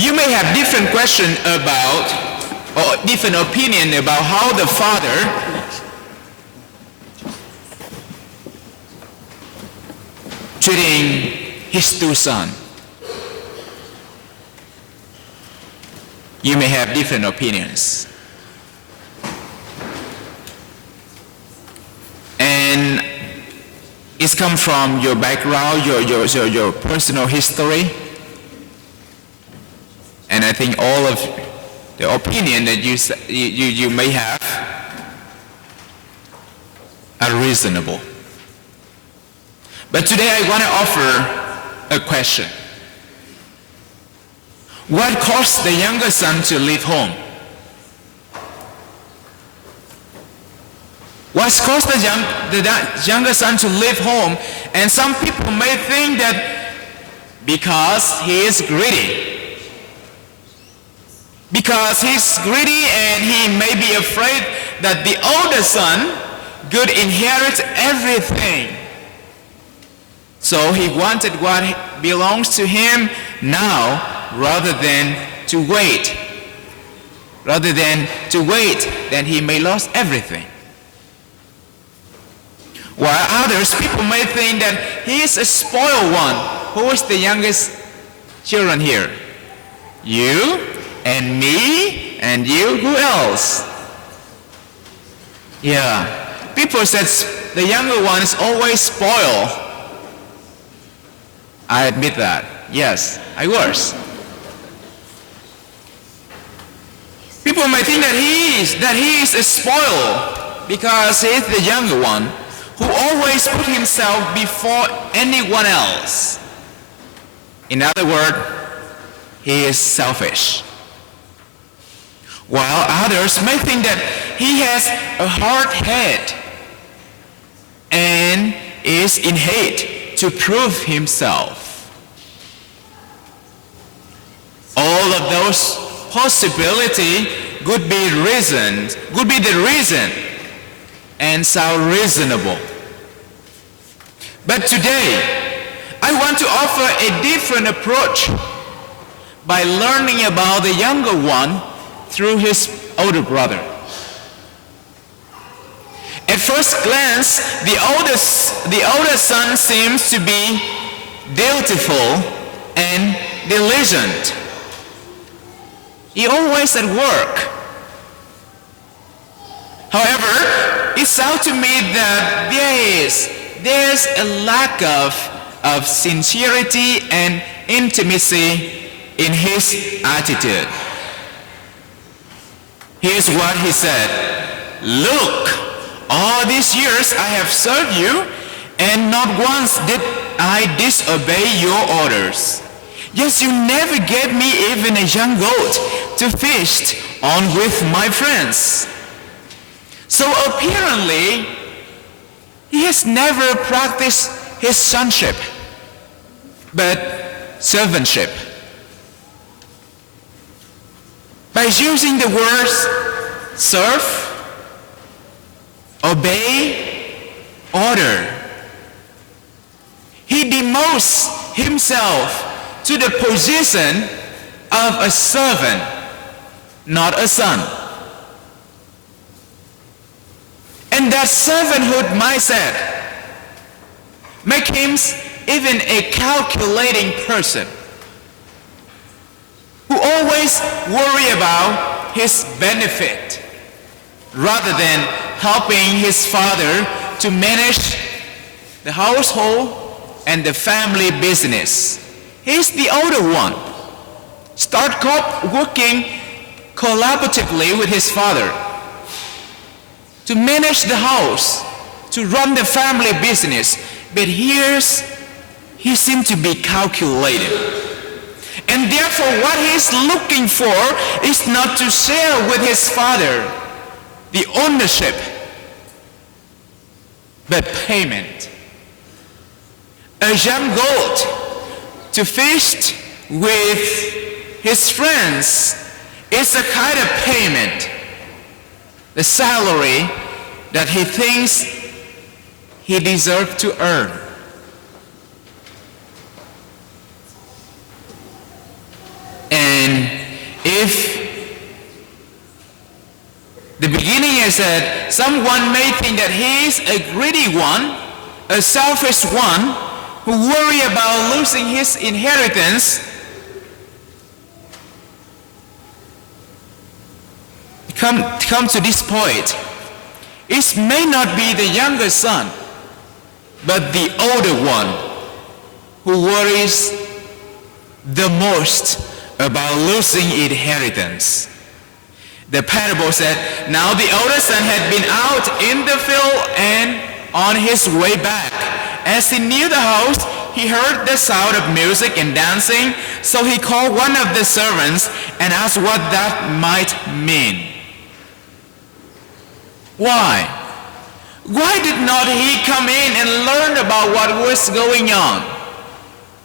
You may have different question about, or different opinion about how the father treating his two sons. You may have different opinions. And it's come from your background, your personal history. And I think all of the opinion that you may have are reasonable. But today I want to offer a question. What caused the younger son to leave home? What caused the younger son to leave home? And some people may think that because he is greedy. Because he's greedy and he may be afraid that the older son could inherit everything. So he wanted what belongs to him now rather than to wait. Rather than to wait, then he may lose everything. While others, people may think that he is a spoiled one. Who is the youngest children here? You and me and you. Who else? Yeah. People said the younger one is always spoiled. I admit that. Yes, I was. People may think that he is a spoiled because he is the younger one who always put himself before anyone else. In other words, he is selfish. While others may think that he has a hard head and is in hate to prove himself. All of those possibilities could be the reason and sound reasonable. But today, I want to offer a different approach by learning about the younger one through his older brother. At first glance, the older son seems to be dutiful and diligent. He always at work. However, it sounds to me that there's a lack of sincerity and intimacy in his attitude. Here's what he said. Look, all these years I have served you, and not once did I disobey your orders. Yes, you never gave me even a young goat to feast on with my friends. So apparently, he has never practiced his sonship, but servantship. By using the words serve, obey, order, he demotes himself to the position of a servant, not a son. And that servanthood mindset makes him even a calculating person who always worry about his benefit rather than helping his father to manage the household and the family business. He's the older one. Start working collaboratively with his father to manage the house, to run the family business. But he seems to be calculated. And therefore what he's looking for is not to share with his father the ownership, but payment. A young goat to feast with his friends is a kind of payment, the salary that he thinks he deserves to earn. And if the beginning is that someone may think that he is a greedy one, a selfish one, who worry about losing his inheritance, come to this point. It may not be the younger son, but the older one who worries the most about losing inheritance. The parable said, now the older son had been out in the field and on his way back. As he neared the house, he heard the sound of music and dancing, so he called one of the servants and asked what that might mean. Why? Why did not he come in and learn about what was going on,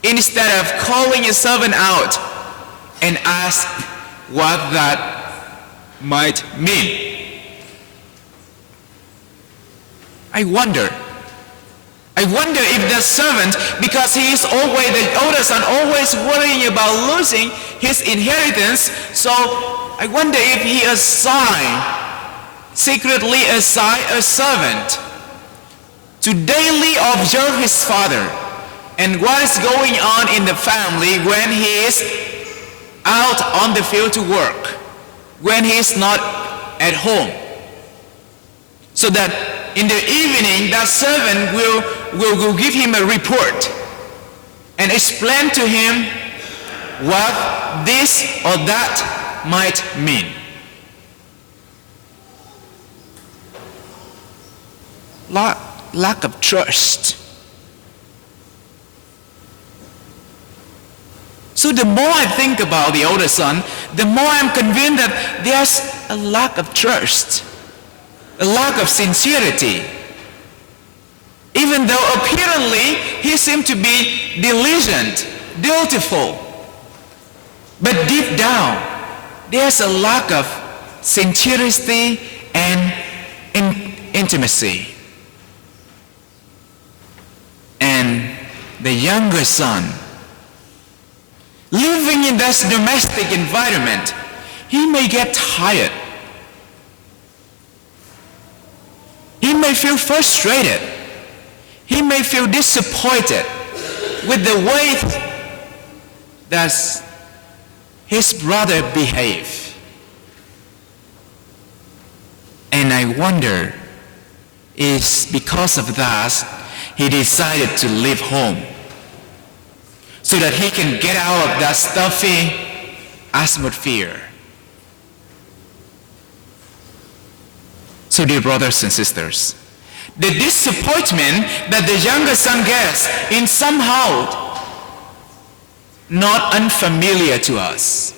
instead of calling a servant out and ask what that might mean? I wonder if the servant, because he is always, the older son, always worrying about losing his inheritance, so I wonder if he secretly assigned a servant to daily observe his father and what is going on in the family when he is out on the field to work, when he is not at home, so that in the evening that servant will give him a report and explain to him what this or that might mean. Lack of trust. So the more I think about the older son, the more I'm convinced that there's a lack of trust, a lack of sincerity. Even though apparently he seemed to be diligent, dutiful, but deep down there's a lack of sincerity and intimacy. And the younger son, living in this domestic environment, he may get tired. He may feel frustrated. He may feel disappointed with the way that his brother behaved. And I wonder, is because of that, he decided to leave home so that he can get out of that stuffy atmosphere. So dear brothers and sisters, the disappointment that the younger son gets is somehow not unfamiliar to us,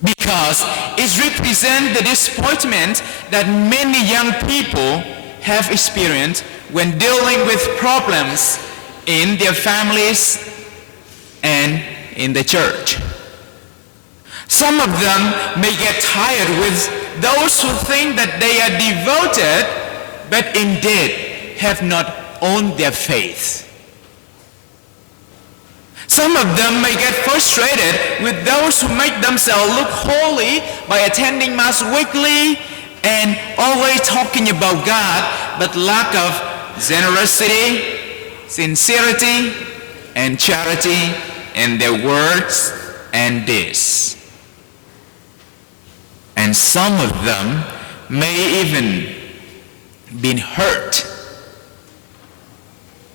because it represents the disappointment that many young people have experienced when dealing with problems in their families and in the church. Some of them may get tired with those who think that they are devoted, but indeed have not owned their faith. Some of them may get frustrated with those who make themselves look holy by attending Mass weekly and always talking about God, but lack of generosity, sincerity, and charity in their words and deeds. And some of them may even been hurt,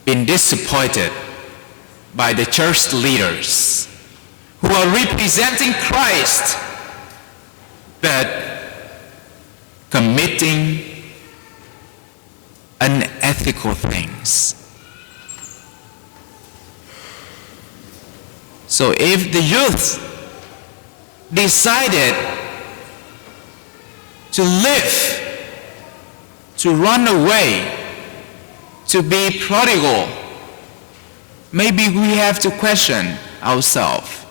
been disappointed by the church leaders who are representing Christ, but committing unethical things. So if the youth decided to live, to run away, to be prodigal, maybe we have to question ourselves.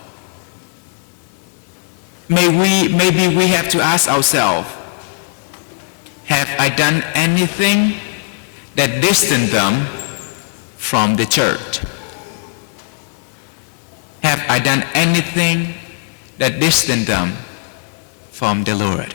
Maybe we have to ask ourselves, have I done anything that distanced them from the church? Have I done anything that distance them from the Lord.